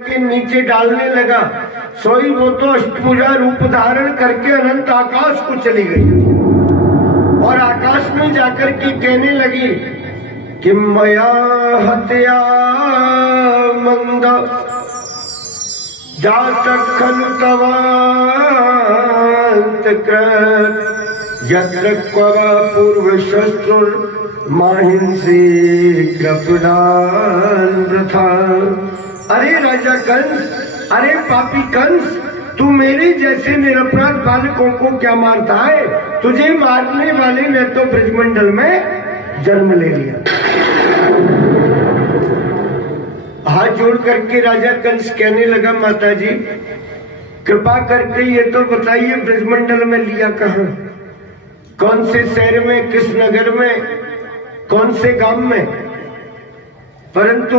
के नीचे डालने लगा। सोई वो तो अष्टभुजा रूप धारण करके अनंत आकाश को चली गई और आकाश में जाकर के कहने लगी कि मया हत्या मंद जात खलु यत्र क्व पूर्व शत्रु माहिंसी कृपणान वृथा। अरे राजा कंस, अरे पापी कंस, तू मेरे जैसे निरपराध बालकों को क्या मारता है? तुझे मारने वाले ने तो ब्रजमंडल में जन्म ले लिया। हाथ जोड़ करके राजा कंस कहने लगा, माता जी कृपा करके ये तो बताइए ब्रजमंडल में लिया कहाँ? कौन से शहर में, किस नगर में, कौन से गांव में? परंतु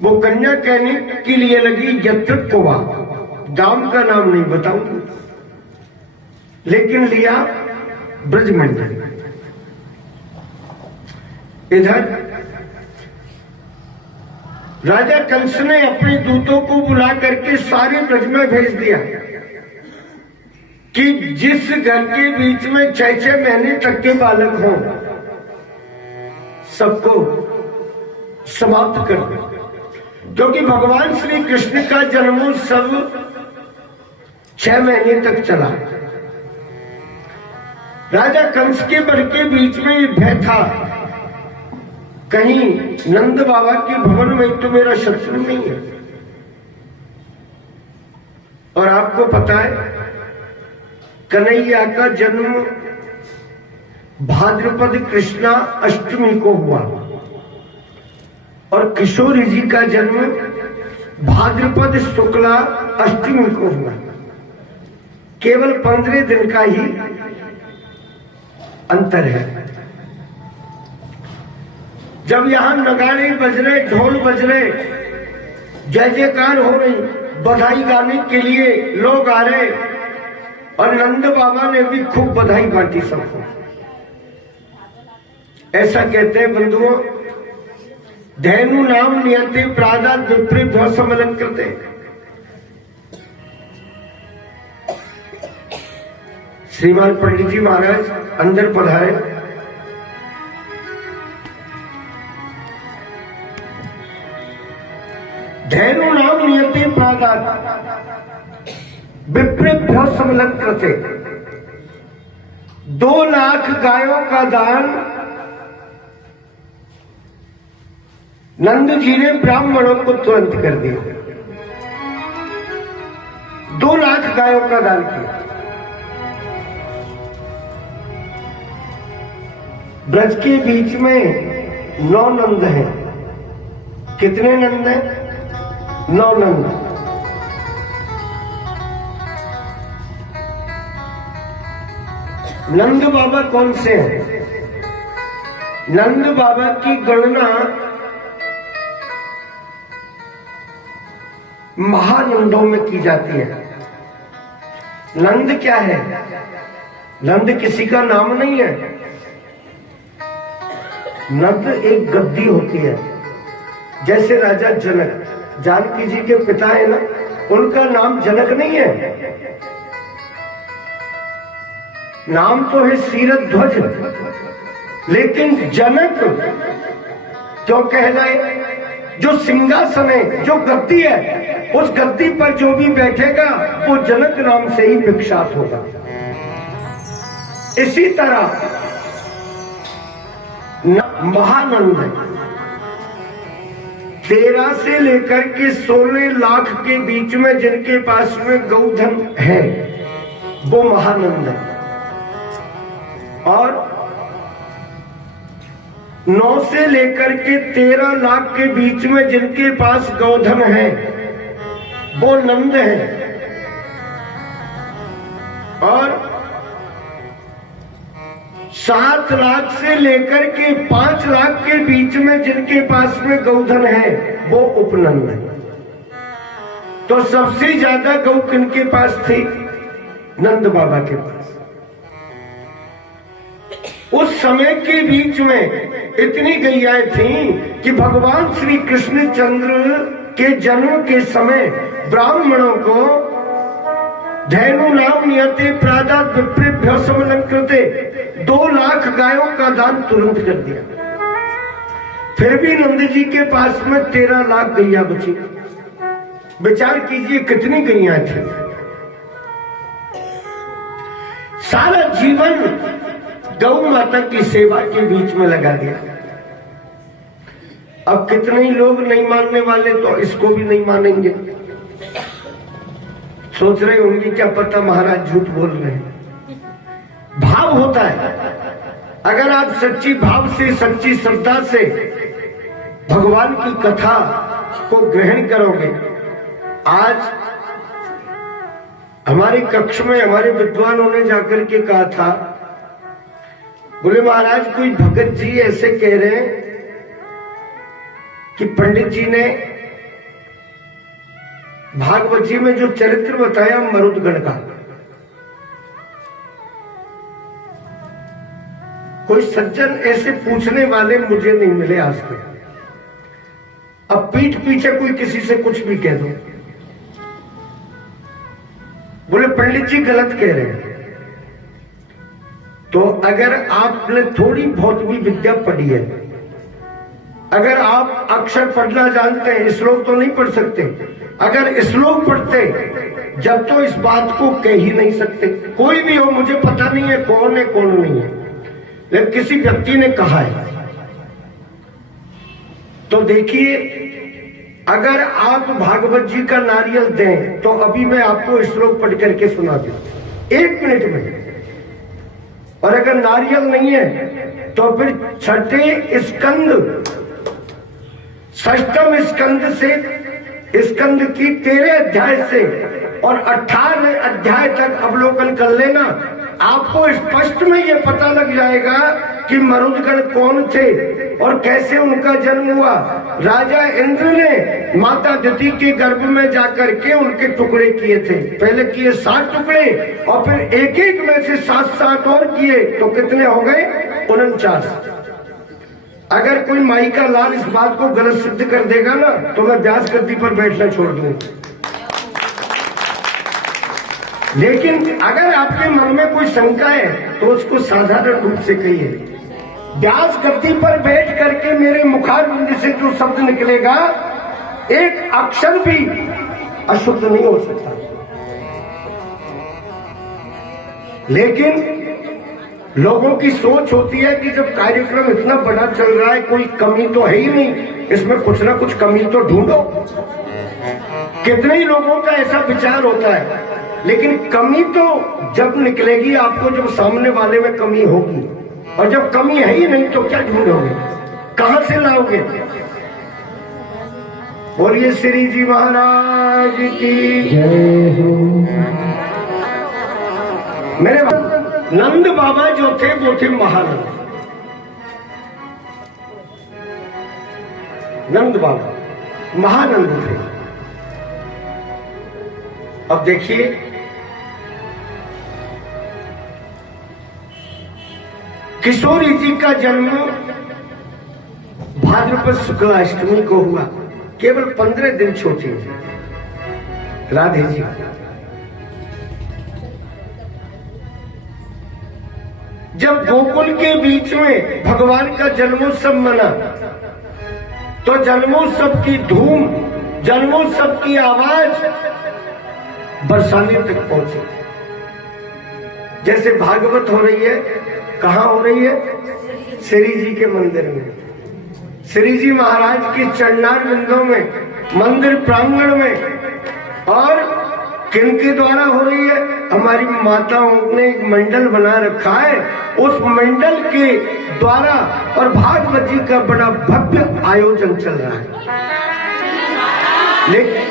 वो कन्या कहने के लिए लगी यत्र कोवा, गांव का नाम नहीं बताऊंगी, लेकिन लिया ब्रजमंडल। इधर राजा कंस ने अपने दूतों को बुला करके सारे ब्रज में भेज दिया कि जिस घर के बीच में 6-6 महीने तक के बालक हों सबको समाप्त कर दो, क्योंकि भगवान श्री कृष्ण का जन्मोत्सव 6 महीने तक चला। राजा कंस के बर के बीच में ये भय था, कहीं नंद बाबा के भवन में तो मेरा शत्रु नहीं है। और आपको पता है कन्हैया का जन्म भाद्रपद कृष्णा अष्टमी को हुआ और किशोरी जी का जन्म भाद्रपद शुक्ला अष्टमी को हुआ। केवल 15 दिन का ही अंतर है। जब यहां नगाड़े बज रहे, ढोल बज रहे, जय जयकार हो रही, बधाई गाने के लिए लोग आ रहे और नंद बाबा ने भी खूब बधाई बांटी सबको। ऐसा कहते हैं बंधुओं, धैनु नाम नियते प्रादात विपरीत सम्मेलन करते। श्रीमान पंडित जी महाराज अंदर पधारे। धैनु नाम नियते प्रादात विपरीत सम्मेलन करते। 2 लाख गायों का दान नंद जी ने ब्राह्मणों को तुरंत कर दिया। 2 लाख गायों का दान किया। ब्रज के बीच में 9 नंद हैं। कितने नंद हैं? 9 नंद। नंद बाबा कौन से हैं? नंद बाबा की गणना महानंदों में की जाती है। नंद क्या है? नंद किसी का नाम नहीं है। नंद एक गद्दी होती है। जैसे राजा जनक, जानकी जी के पिता है ना, उनका नाम जनक नहीं है, नाम तो है शीरध्वज, लेकिन जनक क्यों कहलाए? जो सिंहासन है, जो गद्दी है, उस गद्दी पर जो भी बैठेगा वो जनक नाम से ही विख्यात होगा। इसी तरह महानंद 13 से लेकर के 16 लाख के बीच में जिनके पास में गौधन है वो महानंद है। और 9 से लेकर के 13 लाख के बीच में जिनके पास गौधन है वो नंद है। और 7 लाख से लेकर के 5 लाख के बीच में जिनके पास में गौधन है वो उपनंद है। तो सबसे ज्यादा गौ किनके पास थी? नंद बाबा के पास। उस समय के बीच में इतनी गैयाएं थीं कि भगवान श्री कृष्ण चंद्र के जन्म के समय ब्राह्मणों को धैनु नाम नियते प्रादात विप्रेभ्य समलंकृते 2 लाख गायों का दान तुरंत कर दिया। फिर भी नंद जी के पास में 13 लाख गैया बची। विचार कीजिए कितनी गैया थी। सारा जीवन गौ माता की सेवा के बीच में लगा दिया। अब कितने ही लोग नहीं मानने वाले तो इसको भी नहीं मानेंगे। सोच रहे होंगे क्या पता महाराज झूठ बोल रहे हैं। भाव होता है। अगर आप सच्ची भाव से सच्ची श्रद्धा से भगवान की कथा को ग्रहण करोगे। आज हमारी कक्ष में हमारे विद्वानों ने जाकर के कहा था, बोले महाराज कोई भगत जी ऐसे कह रहे हैं कि पंडित जी ने भागवत जी में जो चरित्र बताया मरुदगण का, कोई सज्जन ऐसे पूछने वाले मुझे नहीं मिले आज तक। अब पीठ पीछे कोई किसी से कुछ भी कह दो, बोले पंडित जी गलत कह रहे हैं। तो अगर आपने थोड़ी बहुत भी विद्या पढ़ी है, अगर आप अक्षर पढ़ना जानते हैं, श्लोक तो नहीं पढ़ सकते, अगर श्लोक पढ़ते जब तो इस बात को कह ही नहीं सकते। कोई भी हो, मुझे पता नहीं है कौन नहीं है, लेकिन किसी व्यक्ति ने कहा है। तो देखिए, अगर आप भागवत जी का नारियल दें तो अभी मैं आपको श्लोक पढ़ करके सुना दूं 1 मिनट में। और अगर नारियल नहीं है तो फिर 6ठे स्कंद 6ठम स्कंद से स्कंद की 13 अध्याय से और 18 अध्याय तक अवलोकन कर लेना। आपको स्पष्ट में यह पता लग जाएगा कि मरुदगण कौन थे और कैसे उनका जन्म हुआ। राजा इंद्र ने माता दिति के गर्भ में जाकर के उनके टुकड़े किए थे। पहले किए 7 टुकड़े और फिर एक में से 7 और किए, तो कितने हो गए? 49। अगर कोई माई का लाल इस बात को गलत सिद्ध कर देगा ना, तो मैं व्यास गद्दी पर बैठना छोड़ दूंगा। लेकिन अगर आपके मन में कोई शंका है तो उसको साधारण रूप से कहिए। व्यास गद्दी पर बैठ करके मेरे मुखारबिंद से जो शब्द निकलेगा, एक अक्षर भी अशुद्ध नहीं हो सकता। लेकिन लोगों की सोच होती है कि जब कार्यक्रम इतना बड़ा चल रहा है, कोई कमी तो है ही नहीं, इसमें कुछ ना कुछ कमी तो ढूंढो। कितने ही लोगों का ऐसा विचार होता है, लेकिन कमी तो जब निकलेगी आपको, जब सामने वाले में कमी होगी। और जब कमी है ही नहीं तो क्या ढूंढोगे, कहां से लाओगे? बोलिए श्री जी महाराज की जय हो। मेरे नंद बाबा जो थे वो थे महानंद। नंद बाबा महानंद थे। अब देखिए, किशोरी जी का जन्म भाद्रपद शुक्ला अष्टमी को हुआ। केवल 15 दिन छोटी है राधे जी। जब गोकुल के बीच में भगवान का जन्मोत्सव मना, तो जन्मोत्सव की धूम, जन्मोत्सव की आवाज बरसाने तक पहुंची। जैसे भागवत हो रही है, कहां हो रही है? श्री जी के मंदिर में, श्री जी महाराज के चरणार बिंदों में, मंदिर प्रांगण में। और किनके द्वारा हो रही है? हमारी माताओं ने एक मंडल बना रखा है, उस मंडल के द्वारा। और भागवत जी का बड़ा भव्य आयोजन चल रहा है। लेकिन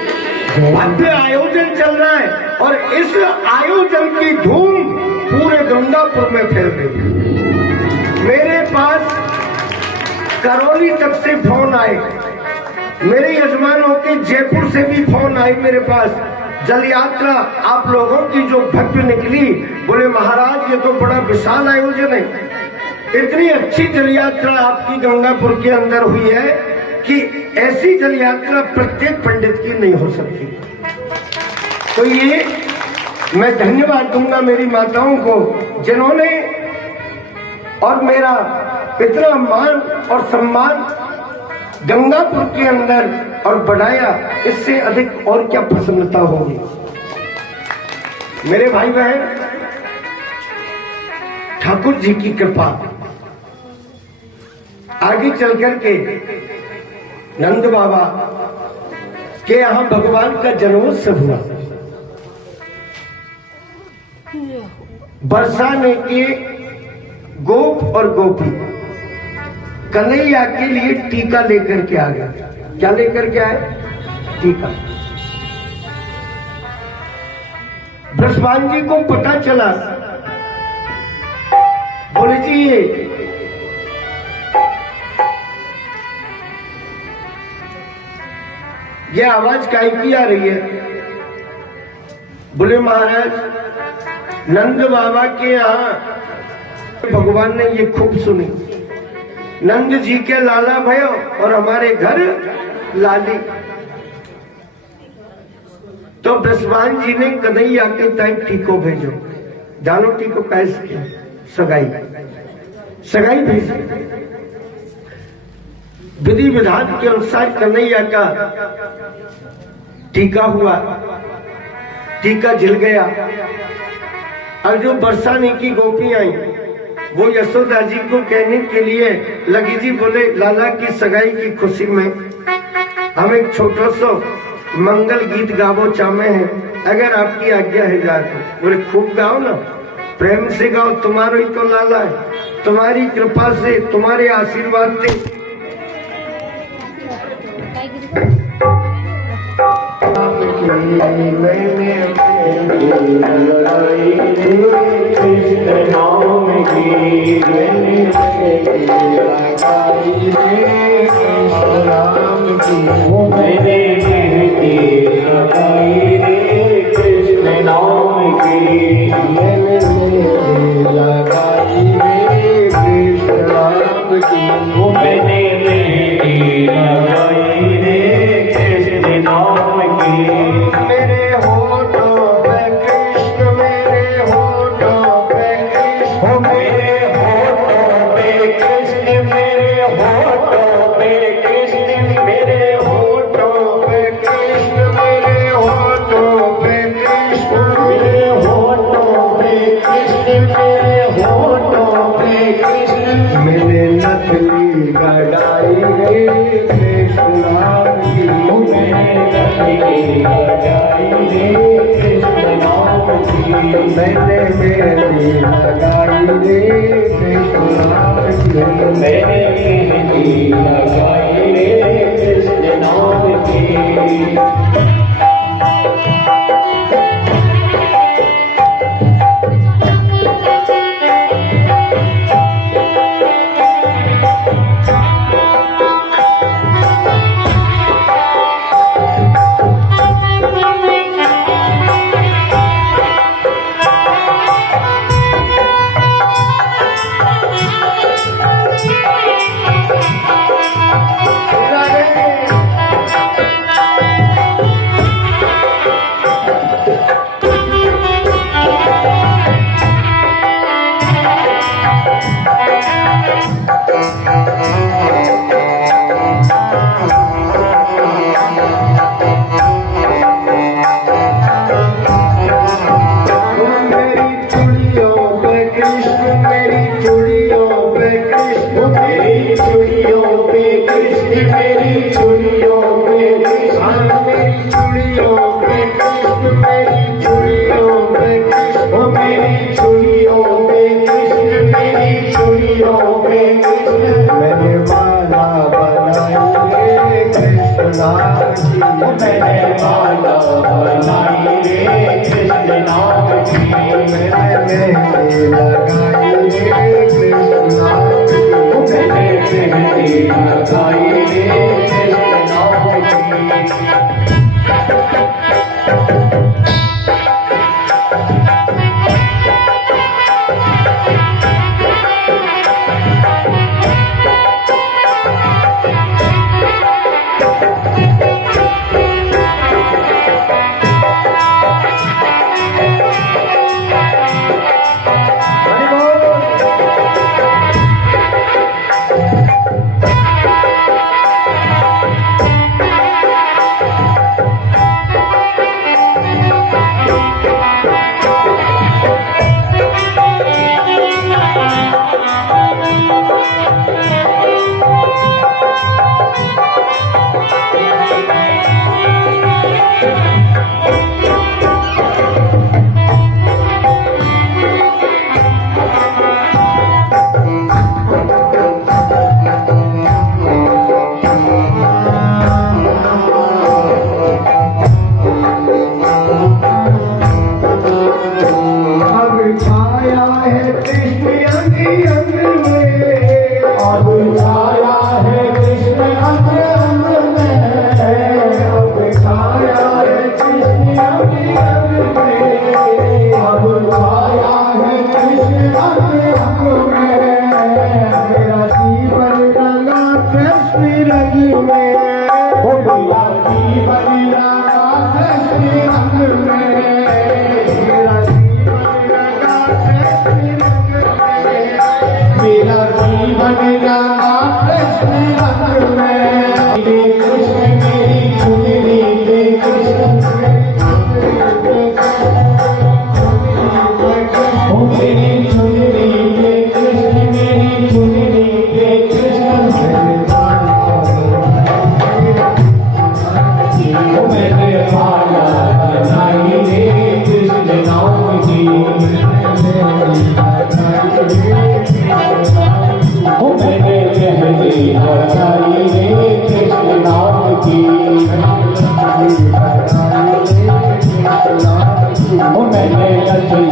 भव्य आयोजन चल रहा है और इस आयोजन की धूम पूरे गंगापुर में फैल रही है। मेरे पास करौली तक से फोन आए, मेरे यजमानों के जयपुर से भी फोन आए मेरे पास। जल यात्रा आप लोगों की जो भव्य निकली, बोले महाराज ये तो बड़ा विशाल आयोजन है। इतनी अच्छी जल यात्रा आपकी गंगापुर के अंदर हुई है कि ऐसी जल यात्रा प्रत्येक पंडित की नहीं हो सकती। तो ये मैं धन्यवाद दूंगा मेरी माताओं को जिन्होंने और मेरा इतना मान और सम्मान गंगापुर के अंदर और बढ़ाया, इससे अधिक और क्या प्रसन्नता होगी। मेरे भाई बहन, ठाकुर जी की कृपा आगे चल करके नंद बाबा के यहां भगवान का जन्मोत्सव हुआ। बरसाने के गोप और गोपी कन्हैया के लिए टीका लेकर के आ गया। क्या लेकर के आए? टीका। ब्रजमान जी को पता चला, बोले जी ये आवाज काहे की आ रही है? बोले महाराज नंद बाबा के यहाँ भगवान ने ये खूब सुनी, नंद जी के लाला भयो और हमारे घर लाली। तो ब्रजमान जी ने कन्हैया के ताई टीको भेजो। जानो टीको कैसे किया? सगाई भेजी। विधि विधान के अनुसार कन्हैया का टीका हुआ, टीका जल गया। और जो बरसाने की गोपी आई वो यशोदा जी को कहने के लिए लगी, जी बोले लाला की सगाई की खुशी में हम एक छोटा सा मंगल गीत गावो चामे हैं, अगर आपकी आज्ञा है जाए तो। बोले खूब गाओ ना, प्रेम से गाओ, तुम्हारा ही तो लाला है, तुम्हारी कृपा से, तुम्हारे आशीर्वाद से। मैंने लड़ाई कृष्ण नाम की, मैंने लगाई कृष्ण नाम की, मैंने लगाई कृष्ण नाम की, मैंने लगाई कृष्ण नाम की, मैंने लगाई कृष्ण नाम की। मेरे होठों पे कृष्ण, मेरे होठों पे कृष्ण, मेरे होठों पे कृष्ण, मेरे होठों पे कृष्ण, मेरे होठों पे कृष्ण, मेरे होठों पे कृष्ण, मेरे होठों पे कृष्ण, मेरे होठों पे कृष्ण, मैंने नथनी गड़ाई कृष्ण नाम की, मैंने नथनी गड़ाई कृष्ण नाम की, मैंने मेहंदी लगाई कृष्ण नाम की, मैंने मेहंदी लगाई कृष्ण नाम की।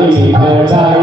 बड़ा